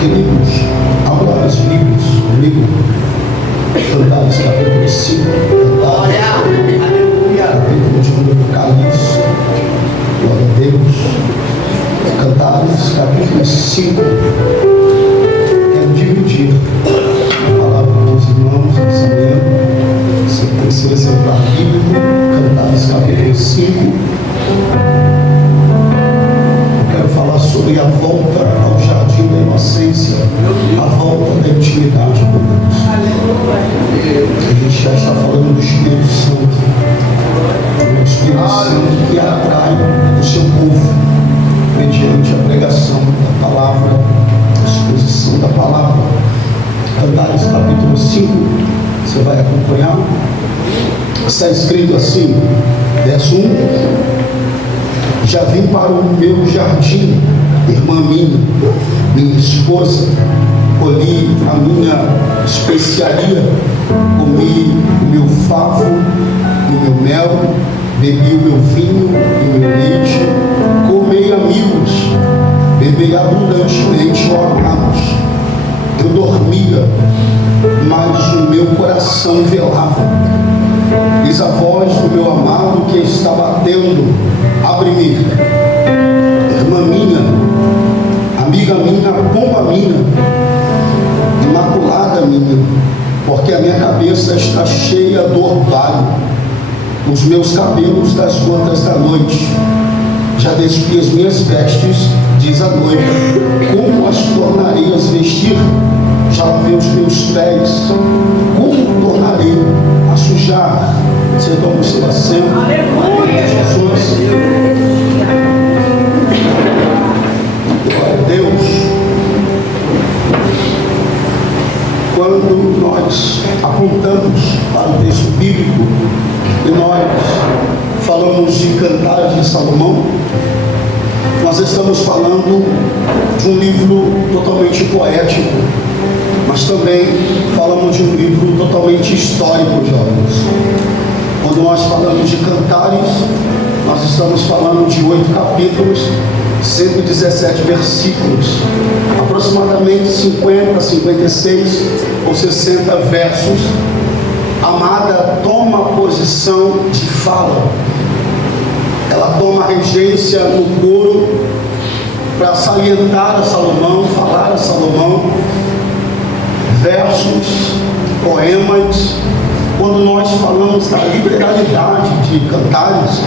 Queridos, abra as Bíblias comigo. Cantares capítulo 5. Cantares capítulo de número Apocalipse. Glória a Deus. Cantares capítulo 5. Quero dividir a palavra com os irmãos nessa manhã. Você precisa sentar a Bíblia. Cantares capítulo 5. Quero falar sobre a volta ao jardim da inocência, a volta da intimidade com Deus. A gente já está falando do Espírito Santo, o Espírito Santo que atrai o seu povo mediante a pregação da palavra, a exposição da palavra. Cantares capítulo 5, você vai acompanhar. Está escrito assim, verso 1. Já vim para o meu jardim, irmã minha esposa, colhi a minha especiaria, comi o meu favo e o meu mel, bebi o meu vinho e o meu leite, comei amigos, bebi abundantemente, ó amados. Eu dormia, mas o meu coração velava. Diz a voz do meu amado que está batendo: abre-me, irmã minha, amiga minha, pomba minha, imaculada minha, porque a minha cabeça está cheia do orvalho, os meus cabelos das gotas da noite. Já despi as minhas vestes, diz a noiva, como as tornarei a vestir? Já lavei os meus pés, como tornarei a sujar? Você toma o seu assento. Aleluia, Jesus. Glória a Deus. Quando nós apontamos para o texto bíblico e nós falamos de Cantares de Salomão, nós estamos falando de um livro totalmente poético, mas também falamos de um livro totalmente histórico, jovens. Quando nós falamos de Cantares, nós estamos falando de 8 capítulos, 117 versículos, aproximadamente 50, 56 ou 60 versos. Amada toma posição de fala, ela toma regência no coro para salientar a Salomão, falar a Salomão, versos, poemas. Quando nós falamos da literalidade de Cantares,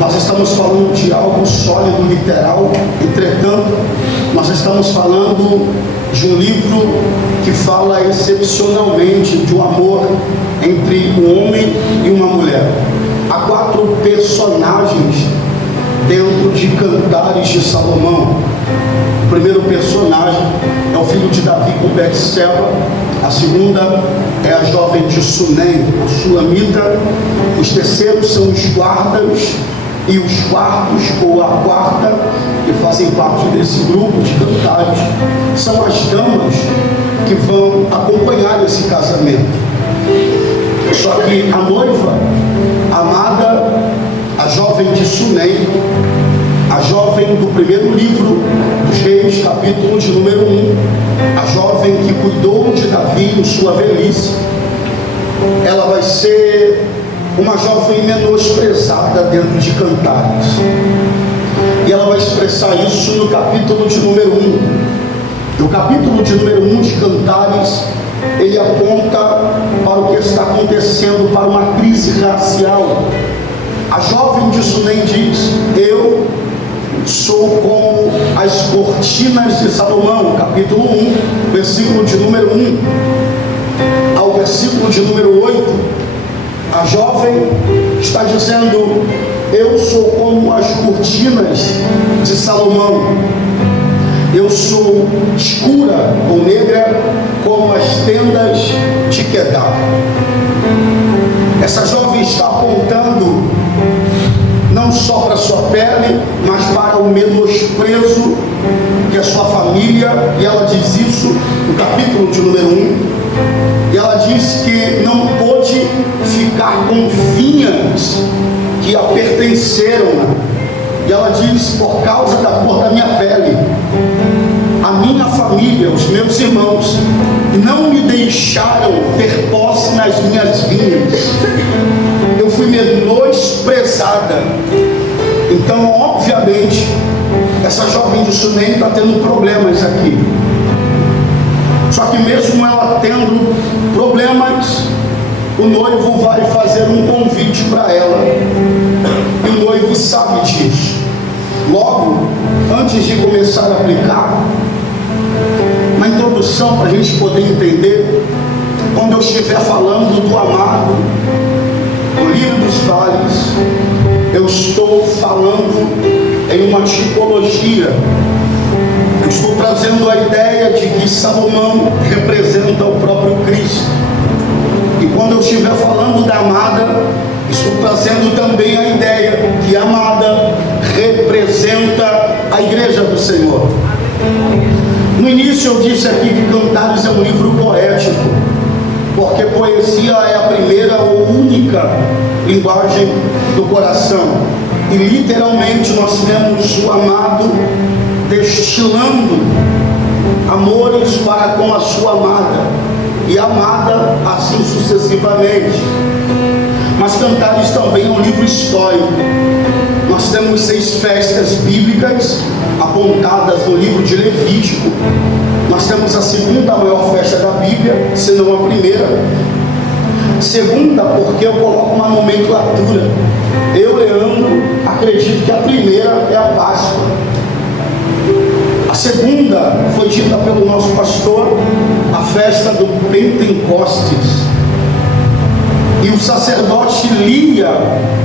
nós estamos falando de algo sólido, literal. Entretanto, nós estamos falando de um livro que fala excepcionalmente de um amor entre um homem e uma mulher. Há 4 personagens dentro de Cantares de Salomão. O primeiro personagem é o filho de Davi com Betseba. A segunda é a jovem de Sunem, a Sulamita. Os terceiros são os guardas, e os quartos, ou a quarta, que fazem parte desse grupo de Cantares, são as damas que vão acompanhar esse casamento. Só que a noiva, amada, a jovem de Sunem, a jovem do primeiro livro dos Reis, capítulo de número 1, a jovem que cuidou de Davi em sua velhice, ela vai ser uma jovem menosprezada dentro de Cantares. E ela vai expressar isso no capítulo de número 1. No capítulo de número 1 de Cantares, ele aponta para o que está acontecendo, para uma crise racial. A jovem de Sunem diz: eu sou como as cortinas de Salomão, capítulo 1, versículo de número 1 ao versículo de número 8. A jovem está dizendo: eu sou como as cortinas de Salomão, eu sou escura ou negra como as tendas de Quedar. Essa jovem está apontando não só para a sua pele, mas para o menosprezo que a sua família, e ela diz isso no capítulo de número 1, e ela diz que não pôde ficar com vinhas que a pertenceram, e ela diz: por causa da cor da minha pele, a minha família Deus, meus irmãos, não me deixaram ter posse nas minhas vinhas. Eu fui menosprezada. Então, obviamente, essa jovem de Sunem está tendo problemas aqui. Só que mesmo ela tendo problemas, o noivo vai fazer um convite para ela. E o noivo sabe disso. Logo, antes de começar a aplicar, uma introdução para a gente poder entender, quando eu estiver falando do amado, do lírio dos vales, eu estou falando em uma tipologia. Eu estou trazendo a ideia de que Salomão representa o próprio Cristo. E quando eu estiver falando da amada, estou trazendo também a ideia que a amada representa a igreja do Senhor. No início eu disse aqui que Cantares é um livro poético, porque poesia é a primeira ou única linguagem do coração. E literalmente nós temos o amado destilando amores para com a sua amada, e amada assim sucessivamente. Mas Cantares também é um livro histórico. Nós temos 6 festas bíblicas apontadas no livro de Levítico. Nós temos a segunda maior festa da Bíblia, se não a primeira. Segunda, porque eu coloco uma nomenclatura. Eu, Leandro, acredito que a primeira é a Páscoa. A segunda foi dita pelo nosso pastor, a festa do Pentecostes. E o sacerdote lia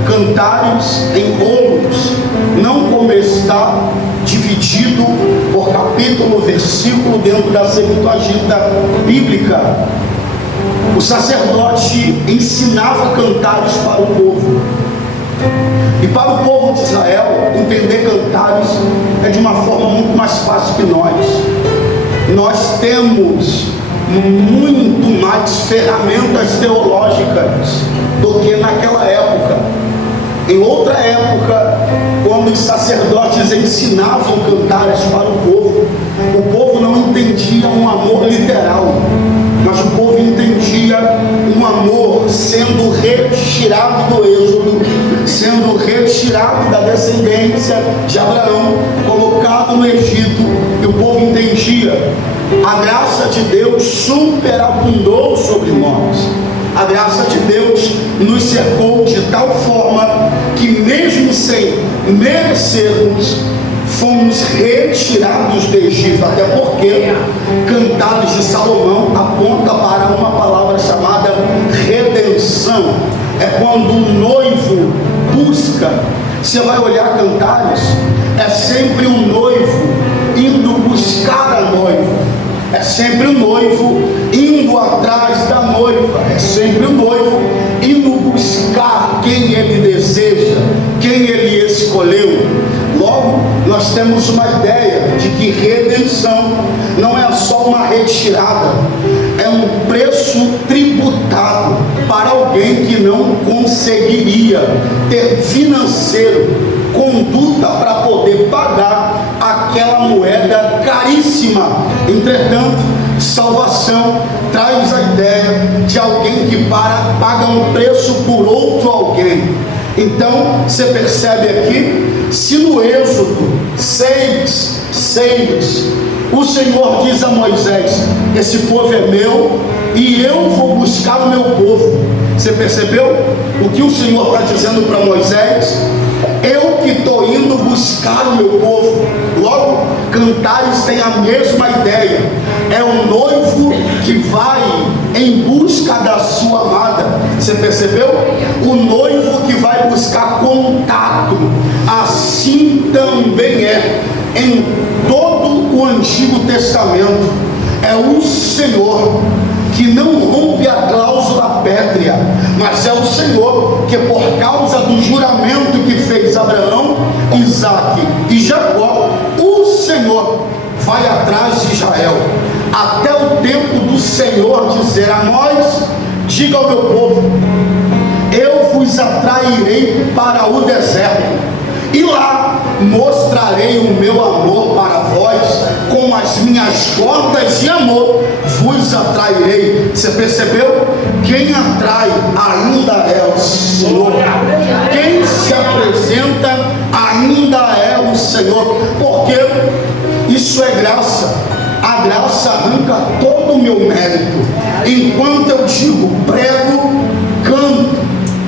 Cantares em rolos, não como está dividido por capítulo, versículo dentro da Septuaginta bíblica. O sacerdote ensinava Cantares para o povo. E para o povo de Israel, entender Cantares é de uma forma muito mais fácil que nós. Nós temos muito mais ferramentas teológicas do que naquela época. Em outra época, quando os sacerdotes ensinavam Cantares para o povo não entendia um amor literal, mas o povo entendia um amor sendo retirado do êxodo, sendo retirado da descendência de Abraão, colocado no Egito. E o povo entendia: a graça de Deus superabundou sobre nós. A graça de Deus nos cercou de tal forma que, mesmo sem merecermos, fomos retirados do Egito. Até porque Cantares de Salomão aponta para uma palavra chamada redenção. É quando o noivo busca. Você vai olhar Cantares, é sempre um noivo indo buscar a noiva. É sempre o noivo indo atrás da noiva. É sempre o noivo indo buscar quem ele deseja, quem ele escolheu. Logo, nós temos uma ideia de que redenção não é só uma retirada, é um preço tributado para alguém que não conseguiria ter financeiro, conduta para poder pagar aquela moeda caríssima. Entretanto, salvação traz a ideia de alguém que paga um preço por outro alguém. Então, você percebe aqui, se no Êxodo 6:6, o Senhor diz a Moisés: esse povo é meu e eu vou buscar o meu povo. Você percebeu o que o Senhor está dizendo para Moisés? Eu que estou indo buscar o meu povo. Logo, Cantares tem a mesma ideia. É o noivo que vai em busca da sua amada. Você percebeu? O noivo que vai buscar contato. Assim também é em todo o Antigo Testamento. É o Senhor que não rompe a cláusula pétrea, mas é o Senhor que, por causa do juramento que fez Abraão, Isaque e Jacó, o Senhor vai atrás de Israel, até o tempo do Senhor dizer a nós: diga ao meu povo, eu vos atrairei para o deserto, e lá mostrarei o meu amor para vós com as minhas outras cordas e amor vos atrairei. Você percebeu? Quem atrai ainda é o Senhor. Quem se apresenta ainda é o Senhor. Porque isso é graça. A graça arranca todo o meu mérito. Enquanto eu digo, prego, canto,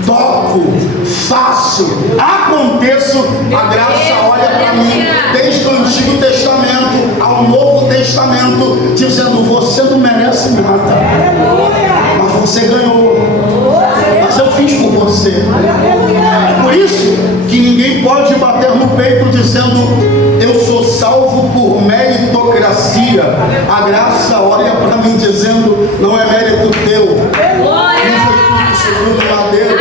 toco, faço, aconteço, a graça olha para mim, desde o Antigo Testamento ao Novo Testamento, dizendo: você não merece nada, mas você ganhou, mas eu fiz por você. É por isso que ninguém pode bater no peito dizendo: eu sou salvo por meritocracia. A graça olha para mim dizendo: não é mérito teu, subiu no madeiro,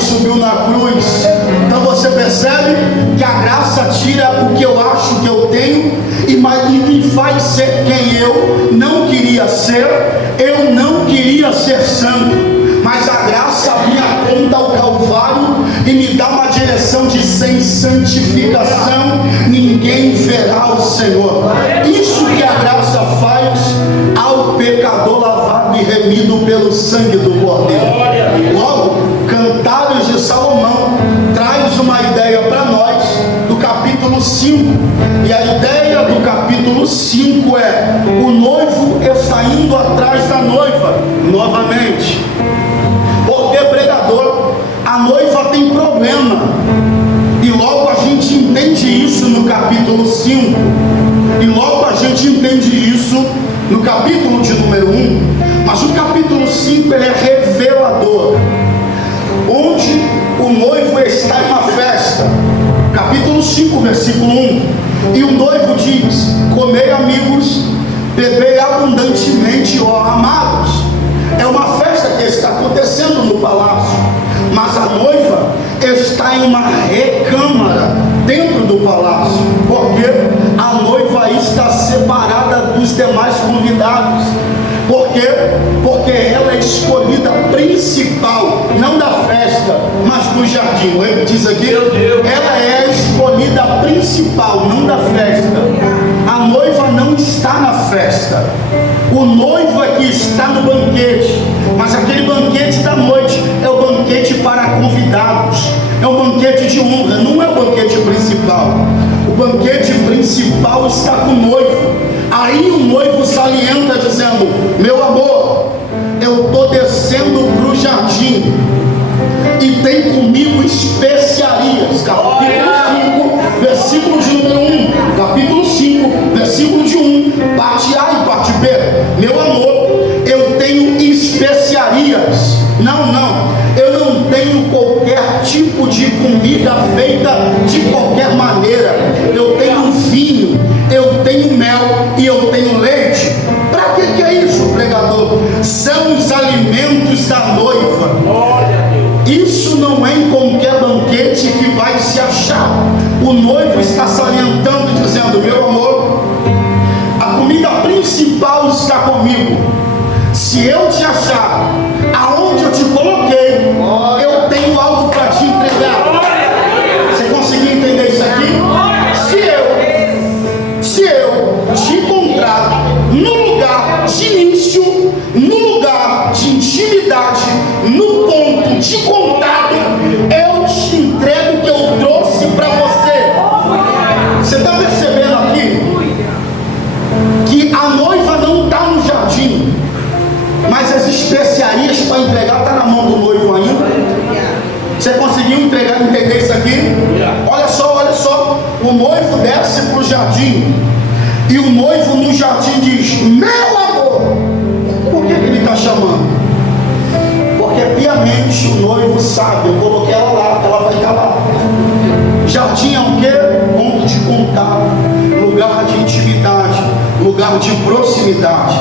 subiu na cruz. Então você percebe que a graça tira o que eu acho que eu tenho e me faz ser quem eu não queria ser. Eu não queria ser santo, mas a graça me aponta ao Calvário e me dá uma direção de: sem santificação ninguém verá o Senhor. Isso que a graça faz ao pecador lavado e remido pelo sangue do Cordeiro. Logo, Cantares de Salomão traz uma ideia para nós do capítulo 5. E a ideia do capítulo 5 é: o noivo está indo atrás da noiva novamente. Porque, pregador, a noiva tem problema. E logo a gente entende isso no capítulo 5. E logo a gente entende isso no capítulo de número 1. Mas o capítulo 5 ele é revelador. Onde o noivo está em uma festa. Capítulo 5, versículo 1. E o noivo diz: comei, amigos, bebei abundantemente, ó amados. É uma festa que está acontecendo no palácio, mas a noiva está em uma recâmara dentro do palácio, porque a noiva está separada dos demais convidados. Por quê? Porque ela é escolhida principal, não da festa, mas do jardim. Ele diz aqui, ela é a escolhida principal, não da festa. A noiva não está na festa. O noivo é que está no banquete. Mas aquele banquete da noite é o banquete para convidados. É o banquete de honra, não é o banquete principal. O banquete principal está com o noivo. Aí o noivo salienta dizendo: meu amor, eu estou descendo para o jardim e tem comigo especiarias. Capítulo 5, versículo de número 1. Capítulo 5, versículo de 1. Parte A e parte B. Meu amor, eu tenho especiarias. Não, eu não tenho qualquer tipo de comida feita de qualquer maneira. Eu tenho vinho, eu tenho mel e eu tenho leite. Para que é isso, pregador? São os alimentos da noiva. Isso não é em qualquer banquete que vai se achar. O noivo está salientando, dizendo: meu amor, a comida principal está comigo. Se eu te achar aonde eu te coloquei, eu tenho algo para te entregar. Você conseguiu entender isso aqui? Se eu te encontrar no lugar de início, no lugar de intimidade, no ponto de contato, eu te entrego o que eu trouxe para você. Você está percebendo aqui que a noiva não está no jardim, mas as especiarias para entregar está na mão do noivo ainda. Você conseguiu entender isso aqui? Olha só, o noivo desce para o jardim e o noivo no jardim diz: meu amor. Por que ele está chamando? Porque piamente o noivo sabe: eu coloquei ela lá, ela vai estar lá. Jardim é o quê? Ponto de contato, lugar de intimidade, lugar de proximidade.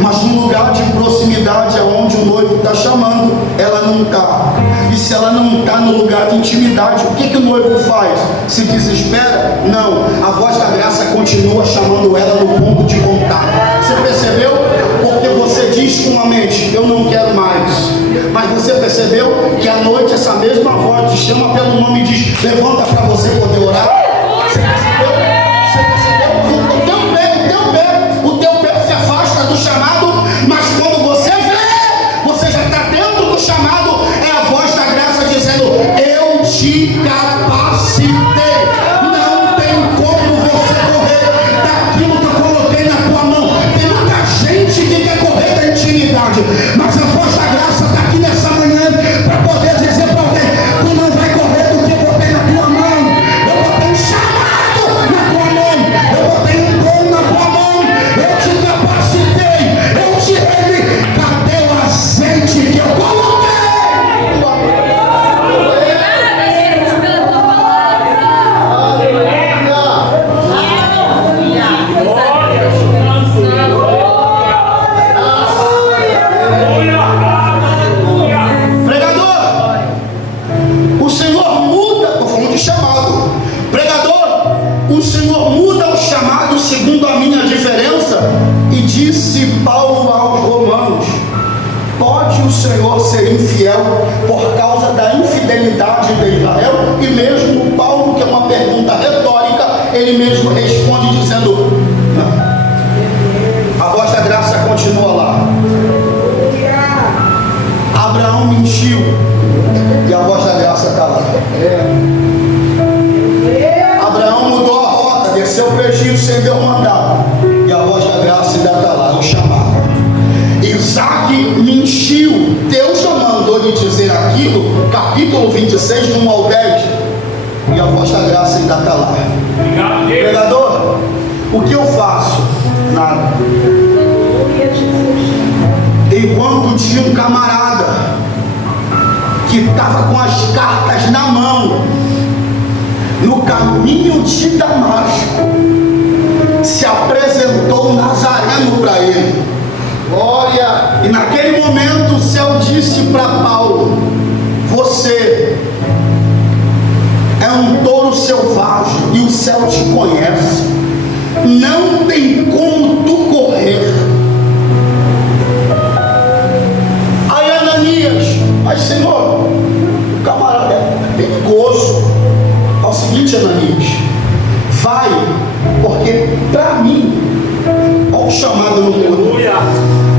Mas no lugar de proximidade é onde o noivo está chamando, ela não está. E se ela não está no lugar de intimidade, o que o noivo faz? Se desespera? Não, a voz da graça continua chamando ela no ponto de contato. Você percebeu? Porque você diz com a mente: eu não quero mais. Mas você percebeu que à noite essa mesma voz te chama pelo nome e diz: levanta para você poder orar. Você percebeu? Eu também chamado segundo a minha diferença. E disse Paulo aos romanos: pode o Senhor ser infiel por causa da infidelidade de Israel? E mesmo Paulo, que é uma pergunta retórica, ele mesmo responde dizendo: não. A voz da graça continua lá. Abraão mentiu, e a voz da graça está lá. Abraão mudou a rota, desceu para o Egito sem Deus mandar, e a voz da graça ainda está lá, o chamado. Isaac mentiu, Deus já mandou lhe dizer aquilo, capítulo 26, do 1 ao 10, e a voz da graça ainda está lá. Pregador, o que eu faço? Nada. Enquanto tinha um camarada que estava com as cartas na mão, no caminho de Damasco, se apresentou um nazareno para ele. Glória! E naquele momento o céu disse para Paulo: você é um touro selvagem e o céu te conhece, não tem como tu correr. Aí Ananias: mas Senhor, o camarada é perigoso. É o seguinte, Ananias, vai, porque para mim, olha o chamado no mundo.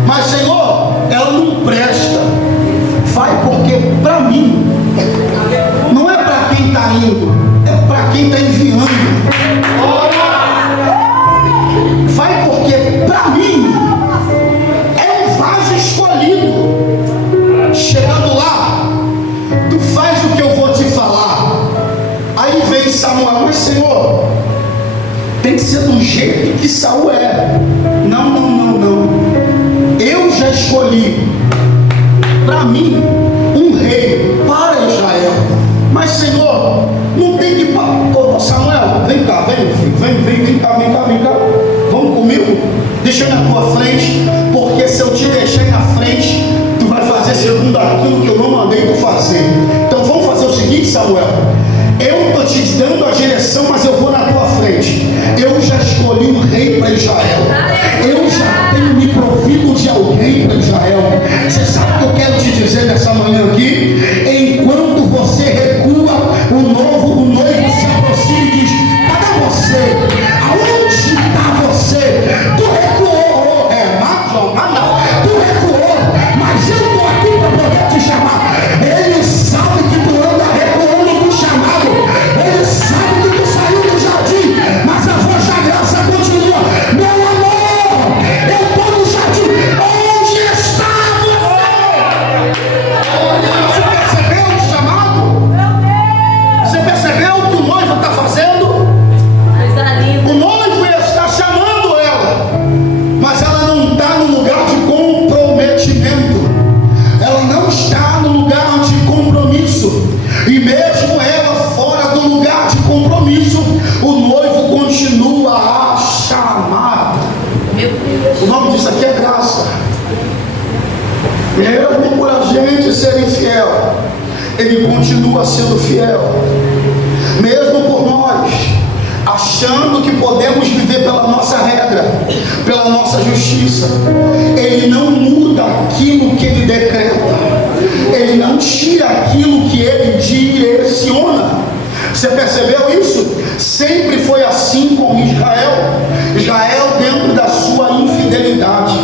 Mas Senhor, ela não presta. Vai, porque para mim, não é para quem está indo, é para quem está enviando. Vai, porque para mim é um vaso escolhido. Chegando lá, tu faz o que eu vou te falar. Aí vem Samuel: mas Senhor, tem que ser do jeito que Saul é. Não. Eu já escolhi para mim um rei para Israel. Mas Senhor, não tem que... Ô, Samuel, vem cá, vem cá. Vamos comigo? Deixa eu ir na tua frente, porque se eu te deixar na frente, tu vai fazer segundo aquilo que eu não mandei tu fazer. Então vamos fazer o seguinte, Samuel: eu estou te dando a direção, mas eu vou na tua frente. Eu já escolhi um rei para Israel. Eu já tenho me provido de alguém para Israel. Você sabe o que eu quero te dizer nessa manhã aqui? Enquanto você recua, o noivo se aproxima e diz: cadê você? Aonde está você? Tu recuou, tu recuou, mas eu estou aqui para poder te chamar. Ele sabe que tu anda recuando do chamado. Ele sabe que tu saiu do jardim, mas a voz da graça continua: meu amor, eu estou no jardim. Onde está você? Você percebeu o chamado? Você percebeu o que o noivo está fazendo? O noivo está chamando ela, mas ela não está no lugar de comprometimento. Ela não está no lugar de compromisso. E mesmo ela fora do lugar de compromisso, o noivo continua a chamar. O nome disso aqui é graça. Mesmo por a gente ser infiel, ele continua sendo fiel. Mesmo por nós achando que podemos viver pela nossa regra, pela nossa justiça, ele não muda aquilo que ele decreta. Ele não tira aquilo que ele direciona. Você percebeu isso? Sempre foi assim com Israel. Israel, dentro da sua infidelidade,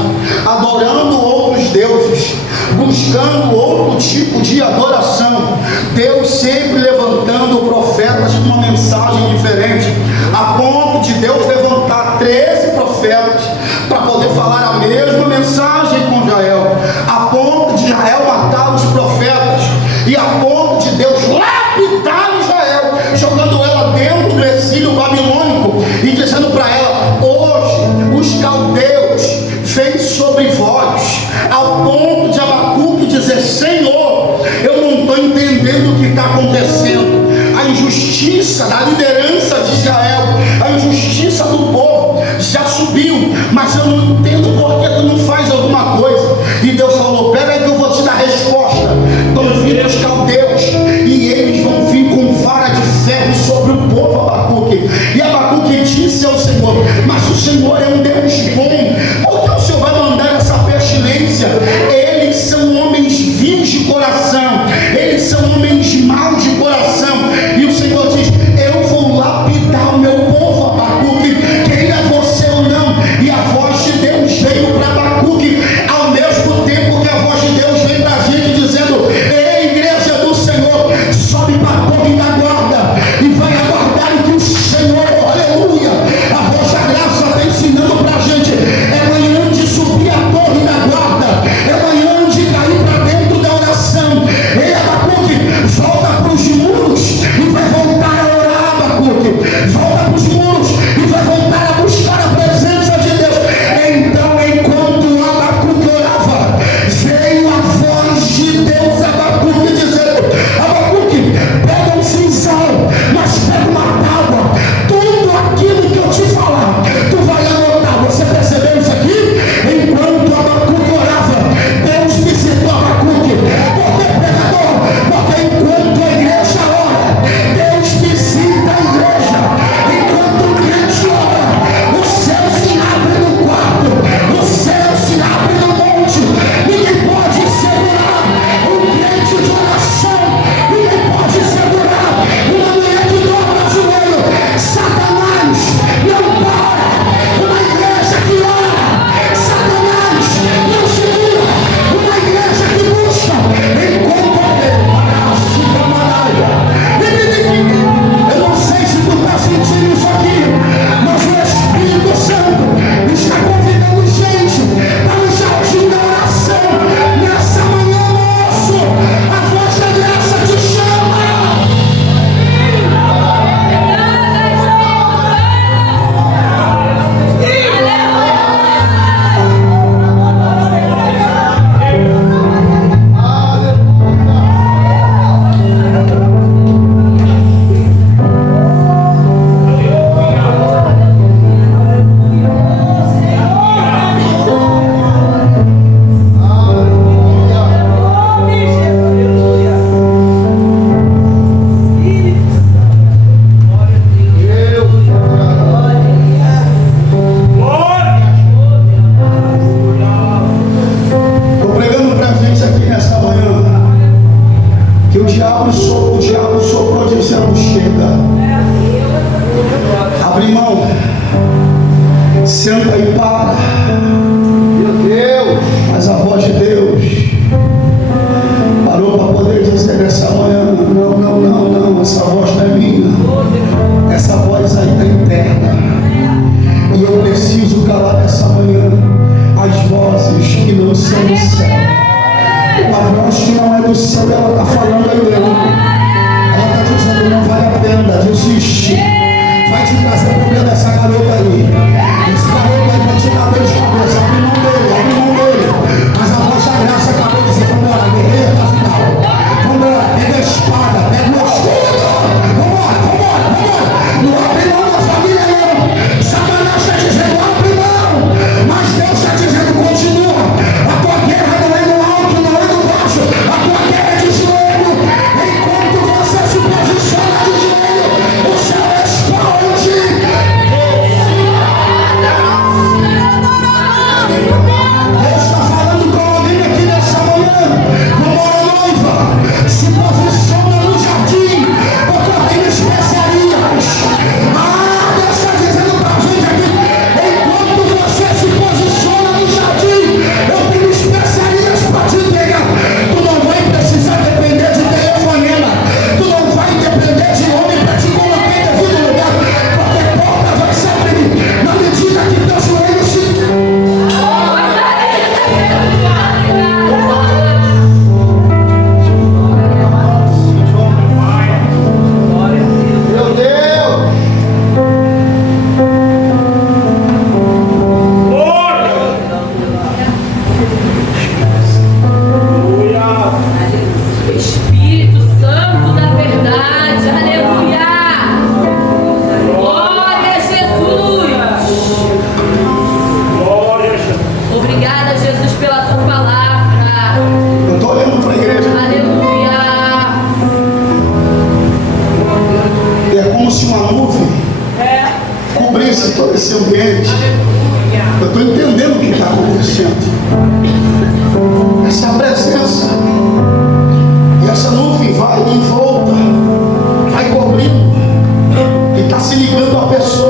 adorando outros deuses, buscando outro tipo de adoração, Deus sempre levantando profetas com uma mensagem diferente, a ponto de Deus levantar 13 profetas para poder falar a mesma mensagem com Israel, a ponto de Israel matar os profetas, e a ponto de Deus lapidar Israel, jogando ela dentro do exílio babilônico e dizendo para ela: hoje os caldeus vêm sobre vós, ao ponto de Abacuque dizer: Senhor, eu não estou entendendo o que está acontecendo. A injustiça da liderança de Israel, a injustiça do povo já subiu, mas eu não entendo por que tu não faz alguma coisa. E Deus falou: pera aí que eu vou te dar resposta. Estão vindo os caldeus e eles vão vir com vara de ferro sobre o povo, Abacuque. E Abacuque disse ao Senhor: Senhor é um Deus bom. Por que o Senhor vai mandar essa pestilência? Eles são homens vivos de coração, eles são homens maus de coração. E o Senhor diz: eu vou lapidar o meu povo, Abacuque, queira você ou não. E a voz de Deus veio para Abacuque, ao mesmo tempo que a voz de Deus vem para a gente dizendo: ei, igreja do Senhor, sobe para a torre da guarda e vai aguardar o que o Senhor, aleluia, a voz da graça está ensinando para a gente. É manhã de subir a torre da guarda, é manhã de cair para dentro da oração. Ei, Abacuque, volta para os muros e vai voltar a orar, Abacuque. Volta para os muros e vai voltar a buscar a presença de Deus. Então, enquanto Abacuque orava, veio a voz de Deus a Abacuque dizendo: Abacuque, pega um cinzel, mas pega uma tábua. Tudo aquilo que eu te falar, tu vai anotar. Você percebeu isso aqui? Enquanto Abacuque orava, Deus visitou Abacuque. Por que, pregador? Porque enquanto a igreja ora, Deus visita a igreja. Enquanto o crente ora, o céu se abre no quarto, o céu se abre no monte. Ninguém pode segurar um crente de oração, ninguém pode segurar uma mulher que dobra o joelho. Satanás não para uma igreja que ora. Satanás não segura uma igreja que busca. Enquanto eu não sei se tu está sentindo isso aqui, mas o Espírito Santo está convidando gente para o jardim da oração. Nessa manhã, moço, a voz da graça te chama. Estou pregando para a gente aqui nessa manhã que o diabo soprou dizendo: chega, abre mão, senta e para. Meu Deus! Mas a voz de Deus parou para poder dizer nessa manhã: não, essa voz não é minha, essa voz aí está interna, e eu preciso calar nessa manhã as vozes que não são do céu. A voz que não é do céu, ela está falando aí dentro. Ela está dizendo: não vale a pena, desiste. Vai te trazer problema dessa garota aí. Esse garoto aí vai te dar dor de cabeça. Abre mão dele. Mas a voz da graça acabou de dizer: vambora, guerreiro, tá final. Vambora, pega a espada, pega o escudo. Vambora. Não abre mão da família, não. Satanás está dizendo: abre mão. Mas Deus está dizendo: continua. A tua guerra não é no alto, não é no baixo. A tua guerra é de joelho. Enquanto você se posiciona de joelho, o céu explode. Deus está falando com alguém aqui nessa manhã. Vambora, noiva. Se posiciona no jardim, porque eu tenho especiarias. Deus está dizendo para a gente aqui: enquanto você se posiciona no jardim, eu tenho especiarias para te entregar. Tu não vai precisar depender de telefonema, tu não vai depender de homem para te colocar em devido lugar, porque a porta vai se abrir na medida que teu joelho se... Meu Deus! Espírito Santo da verdade, aleluia! Glória a Jesus! Obrigada, Jesus, pela tua palavra, Eu estou olhando para a igreja. aleluia! E é como se uma nuvem cobrisse pastor, esse ambiente, eu estou entendendo o que está acontecendo. Essa presença, e essa nuvem vai em volta, vai cobrindo, e está se ligando a pessoa.